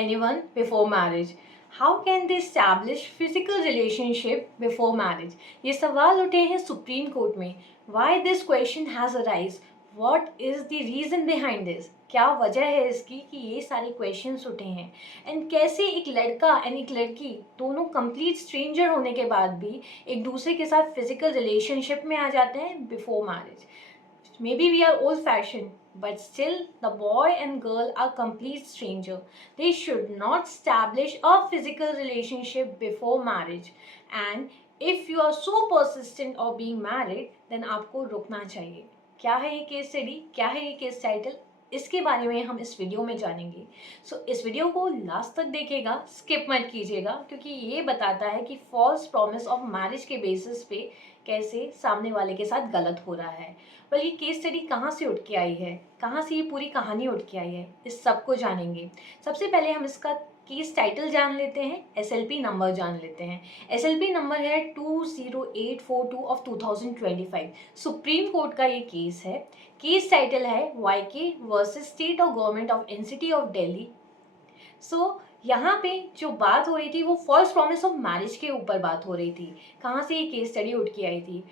anyone before marriage. How can they establish physical relationship before marriage? ये सवाल उठे हैं सुप्रीम कोर्ट में. Why this question has arise? What is the reason behind this? क्या वजह है इसकी कि ये सारे क्वेश्चंस उठे हैं एंड कैसे एक लड़का एंड एक लड़की दोनों कंप्लीट स्ट्रेंजर होने के बाद भी एक दूसरे के साथ फिजिकल रिलेशनशिप में आ जाते हैं before marriage. Maybe we are old fashioned, but still the boy and girl are complete stranger. They should not establish a physical relationship before marriage. And if you are so persistent of being married, then आपको रुकना चाहिए. क्या है ये case study, क्या है ये case title, इसके बारे में हम इस वीडियो में जानेंगे. इस वीडियो को लास्ट तक देखिएगा, स्किप मत कीजिएगा, क्योंकि ये बताता है कि फॉल्स प्रॉमिस ऑफ मैरिज के बेसिस पे कैसे सामने वाले के साथ गलत हो रहा है. ये केस स्टडी कहाँ से उठ के आई है, कहाँ से ये पूरी कहानी उठ के आई है, इस सब को जानेंगे. सबसे पहले हम इसका केस टाइटल जान लेते हैं, एसएलपी नंबर जान लेते हैं. एसएलपी नंबर है 20842 ऑफ 2025. सुप्रीम कोर्ट का ये केस है. केस टाइटल है वाईके वर्सेस स्टेट और government of NCT of Delhi. यहाँ पे जो बात हो रही थी वो फॉल्स प्रॉमिस ऑफ मैरिज के ऊपर बात हो रही थी. कहाँ से ये केस स्टडी उठ के आई थी?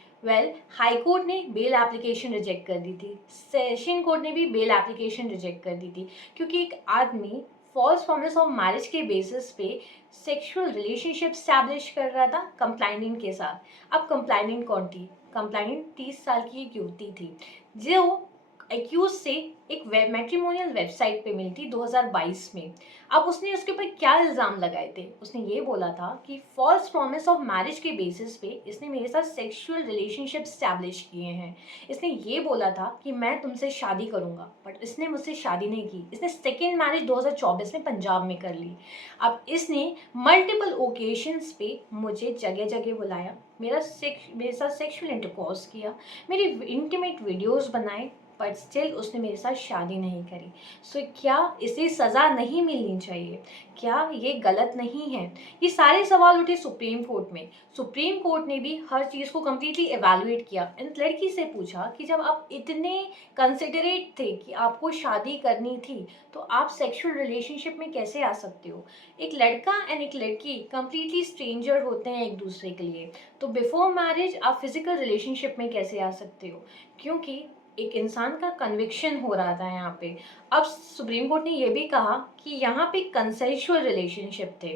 हाई कोर्ट ने बेल एप्लीकेशन रिजेक्ट कर दी थी, सेशन कोर्ट ने भी बेल एप्लीकेशन रिजेक्ट कर दी थी, क्योंकि एक आदमी फॉल्स प्रॉमिस ऑफ मैरिज के बेसिस पे सेक्सुअल रिलेशनशिप स्टैब्लिश कर रहा था कंप्लाइनेंट के साथ. अब कंप्लाइनेंट कौन थी? कंप्लाइनेंट 30 साल की एक युवती थी जो एक्यूज से एक मैट्रिमोनियल वेबसाइट पे मिली थी 2022 में. अब उसने उसके ऊपर क्या इल्ज़ाम लगाए थे? उसने ये बोला था कि फॉल्स प्रॉमिस ऑफ मैरिज के बेसिस पे इसने मेरे साथ सेक्सुअल रिलेशनशिप स्टैब्लिश किए हैं. इसने ये बोला था कि मैं तुमसे शादी करूँगा, बट इसने मुझसे शादी नहीं की. इसने सेकेंड मैरिज 2024 में पंजाब में कर ली. अब इसने मल्टीपल ओकेजन्स पे मुझे जगह जगह बुलाया, मेरे साथ सेक्सुअल इंटरकोर्स किया, मेरी इंटीमेट वीडियोज़ बनाए, बट स्टिल उसने मेरे साथ शादी नहीं करी. क्या इसे सज़ा नहीं मिलनी चाहिए? क्या ये गलत नहीं है? ये सारे सवाल उठे सुप्रीम कोर्ट में. सुप्रीम कोर्ट ने भी हर चीज़ को कम्प्लीटली एवेलुएट किया एंड लड़की से पूछा कि जब आप इतने कंसिडरेट थे कि आपको शादी करनी थी, तो आप सेक्सुअल रिलेशनशिप में कैसे आ सकते हो? एक लड़का एंड एक लड़की कम्प्लीटली स्ट्रेंजर होते हैं एक दूसरे के लिए, तो बिफोर मैरिज आप फिजिकल रिलेशनशिप में कैसे आ सकते हो? क्योंकि एक इंसान का कन्विक्शन हो रहा था यहाँ पे. अब सुप्रीम कोर्ट ने ये भी कहा कि यहाँ पे कंसेंशुअल रिलेशनशिप थे.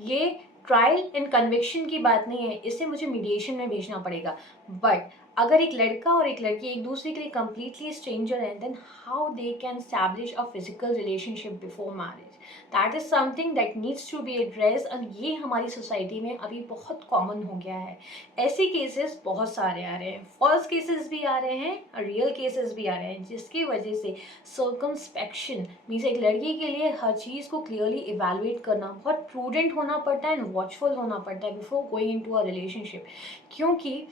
ये ट्रायल एंड कन्विक्शन की बात नहीं है, इसे मुझे मीडिएशन में भेजना पड़ेगा. बट अगर एक लड़का और एक लड़की एक दूसरे के लिए कम्प्लीटली स्ट्रेंजर हैं, then how they can establish a physical relationship before marriage? That is something that needs to be address. और ये हमारी सोसाइटी में अभी बहुत कॉमन हो गया है. ऐसे केसेस बहुत सारे आ रहे हैं, फॉल्स केसेस भी आ रहे हैं और रियल केसेस भी आ रहे हैं, जिसकी वजह से सर्कमस्पेक्शन मीन्स एक लड़की के लिए हर चीज़ को क्लियरली इवेलुएट करना, बहुत प्रूडेंट होना पड़ता है एंड वॉचफुल होना पड़ता है before going into a relationship. क्योंकि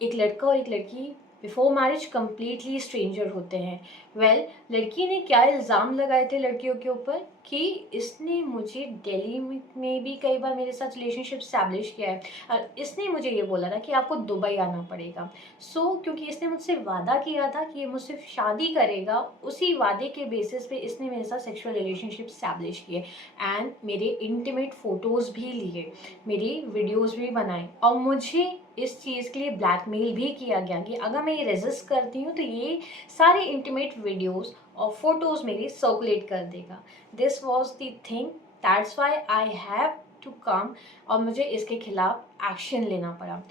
एक लड़का और एक लड़की बिफोर मैरिज कम्प्लीटली स्ट्रेंजर होते हैं. लड़की ने क्या इल्ज़ाम लगाए थे लड़कियों के ऊपर कि इसने मुझे दिल्ली में भी कई बार मेरे साथ रिलेशनशिप स्टैब्लिश किया है, और इसने मुझे ये बोला था कि आपको दुबई आना पड़ेगा. क्योंकि इसने मुझसे वादा किया था कि ये मुझसे शादी करेगा, उसी वादे के बेसिस पे इसने मेरे साथ सेक्सुअल रिलेशनशिप स्टैब्लिश किए एंड मेरे इंटीमेट फ़ोटोज़ भी लिए, मेरी वीडियोज़ भी बनाए, और मुझे इस चीज़ के लिए ब्लैकमेल भी किया गया कि अगर मैं ये रेजिस्ट करती हूँ तो ये सारे इंटीमेट वीडियोस और फोटोज़ मेरी सर्कुलेट कर देगा. This was the thing, that's why I have to come, और मुझे इसके खिलाफ एक्शन लेना पड़ा.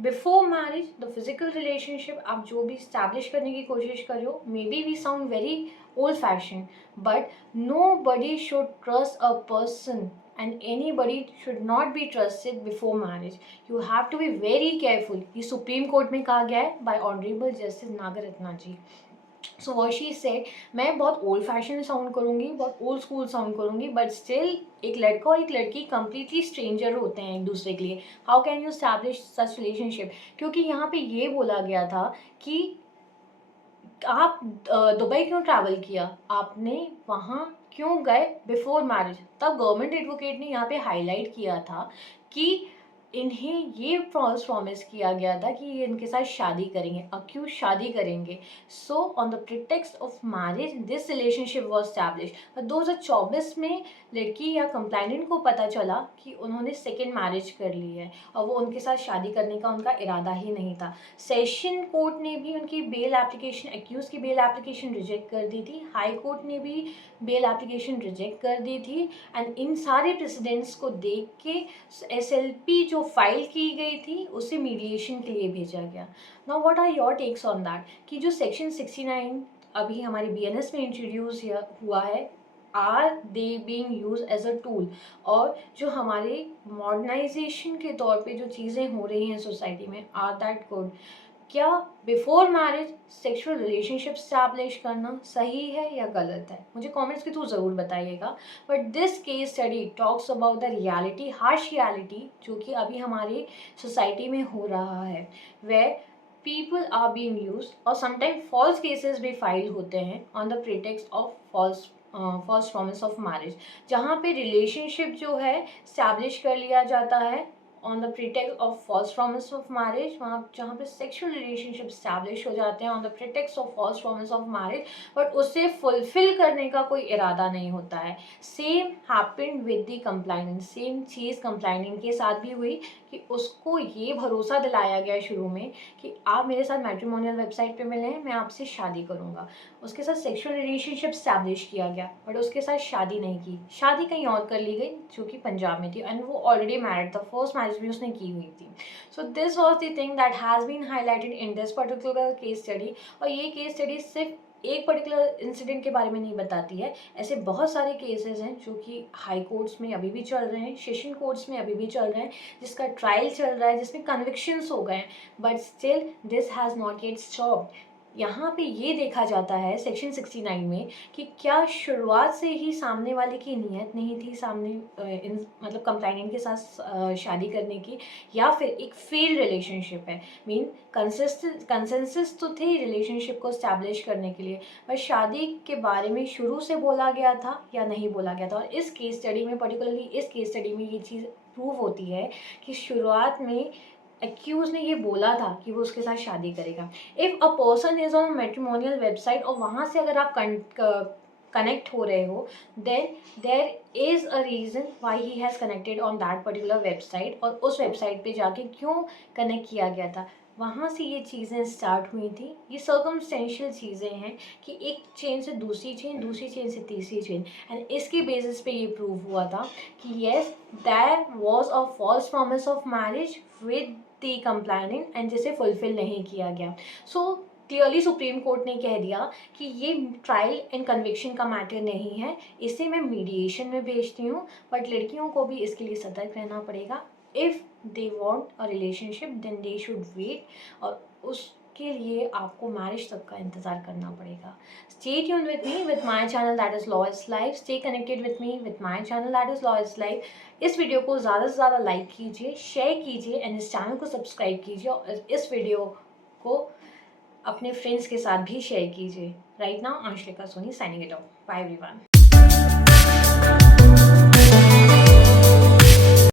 Before marriage the physical relationship आप जो भी स्टैब्लिश करने की कोशिश कर रहे हो, maybe we sound very old fashion, but nobody should trust a person and anybody should not be trusted before marriage. You have to be very careful. ये सुप्रीम कोर्ट में कहा गया है by honourable justice Nagarathna ji. what she said, मैं बहुत old fashion sound करूँगी, बहुत old school sound करूँगी, बट स्टिल एक लड़का और एक लड़की कम्प्लीटली स्ट्रेंजर होते हैं एक दूसरे के लिए. How can you establish such relationship? क्योंकि यहाँ पे ये बोला गया था कि आप दुबई क्यों ट्रैवल किया, आपने वहाँ क्यों गए बिफोर मैरिज. तब गवर्नमेंट एडवोकेट ने यहाँ पे हाईलाइट किया था कि इन्हें ये फॉल्स प्रॉमिस किया गया था कि ये इनके साथ शादी करेंगे, अक्यूज शादी करेंगे। So on the pretext of marriage this relationship was establish. पर 2024 में लड़की या कंप्लाइनेंट को पता चला कि उन्होंने सेकेंड मैरिज कर ली है और वो उनके साथ शादी करने का उनका इरादा ही नहीं था। सेशन कोर्ट ने भी उनकी बेल एप्लीकेशन, एक्यूज की बेल एप्लीकेशन रिजेक्ट कर दी थी। हाई कोर्ट ने भी बेल एप्लीकेशन रिजेक्ट कर दी थी। एंड इन सारे प्रेसिडेंट्स को देख के SLP जो फाइल की गई थी उसे मीडिएशन के लिए भेजा गया। Now what are your takes on that कि जो सेक्शन 69 अभी हमारे BNS में इंट्रोड्यूस हुआ है, are they being use as a tool, और जो हमारे मॉडर्नाइजेशन के तौर पे जो चीज़ें हो रही हैं सोसाइटी में, आर दैट गुड? क्या before marriage sexual relationship establish करना सही है या गलत है? मुझे कमेंट्स के थ्रू ज़रूर बताइएगा। But this case study talks about the reality, harsh reality जो कि अभी हमारी सोसाइटी में हो रहा है, we people are being use और समटाइम फॉल्स केसेस भी फाइल होते हैं on the pretext of false promise of marriage, जहाँ पे रिलेशनशिप जो है स्टैब्लिश कर लिया जाता है on the pretext of false promise of marriage, वहाँ जहाँ पे सेक्सुअल रिलेशनशिप स्टैब्लिश हो जाते हैं on the pretext of false promise of marriage, but उसे फुलफिल करने का कोई इरादा नहीं होता है। Same happened with the complainant, same चीज़ कंप्लाइनेंट के साथ भी हुई कि उसको ये भरोसा दिलाया गया शुरू में कि आप मेरे साथ मैट्रिमोनियल वेबसाइट पे मिलें, मैं आपसे शादी करूँगा। उसके साथ सेक्सुअल रिलेशनशिप स्टैब्लिश किया गया, बट उसके साथ शादी नहीं की, शादी कहीं और कर ली गई जो कि पंजाब में थी, एंड वो ऑलरेडी मैरिड था, फर्स्ट मैरिज भी उसने की हुई थी। So this was the thing that has been highlighted in this particular case study. और ये केस स्टडी सिर्फ एक पर्टिकुलर इंसिडेंट के बारे में नहीं बताती है, ऐसे बहुत सारे केसेस हैं जो कि हाई कोर्ट्स में अभी भी चल रहे हैं, सेशन कोर्ट्स में अभी भी चल रहे हैं, जिसका ट्रायल चल रहा है, जिसमें कन्विक्शंस हो गए हैं, but still this has not yet stopped. यहाँ पे ये देखा जाता है सेक्शन 69 में कि क्या शुरुआत से ही सामने वाले की नीयत नहीं थी सामने मतलब कंप्लाइनेंट के साथ शादी करने की, या फिर एक फेल्ड रिलेशनशिप है। मीन कंसेंसस तो थे रिलेशनशिप को स्टैब्लिश करने के लिए, पर शादी के बारे में शुरू से बोला गया था या नहीं बोला गया था। और इस केस स्टडी में, पर्टिकुलरली इस केस स्टडी में, ये चीज़ प्रूव होती है कि शुरुआत में एक्यूज ने ये बोला था कि वो उसके साथ शादी करेगा। If a person is on matrimonial website और वहाँ से अगर आप कनेक्ट हो रहे हो, then there is a reason why he has connected on that particular website, और उस वेबसाइट पे जाके क्यों कनेक्ट किया गया था, वहाँ से ये चीज़ें स्टार्ट हुई थी। ये सर्कमस्टेंशियल चीज़ें हैं कि एक चेन से दूसरी चेन, दूसरी चेन से तीसरी चेन, एंड इसके बेसिस पे ये प्रूव हुआ था कि yes there was a false promise of marriage with the complainant, and जिसे फुलफिल नहीं किया गया। सो क्लियरली सुप्रीम कोर्ट ने कह दिया कि ये ट्रायल एंड कन्विक्शन का मैटर नहीं है, इसे मैं मीडिएशन में भेजती हूँ, बट लड़कियों को भी इसके लिए सतर्क रहना पड़ेगा। If they want a relationship then they should wait, और उसके लिए आपको मैरिज तक का इंतज़ार करना पड़ेगा। Stay tuned with me with my channel that is law is life, stay connected with me with my channel that is law is life. इस वीडियो को ज़्यादा से ज़्यादा लाइक कीजिए, शेयर कीजिए, एंड इस चैनल को सब्सक्राइब कीजिए, और इस वीडियो को अपने फ्रेंड्स के साथ भी शेयर कीजिए। Right now Anshlika Soni signing it off. Bye everyone.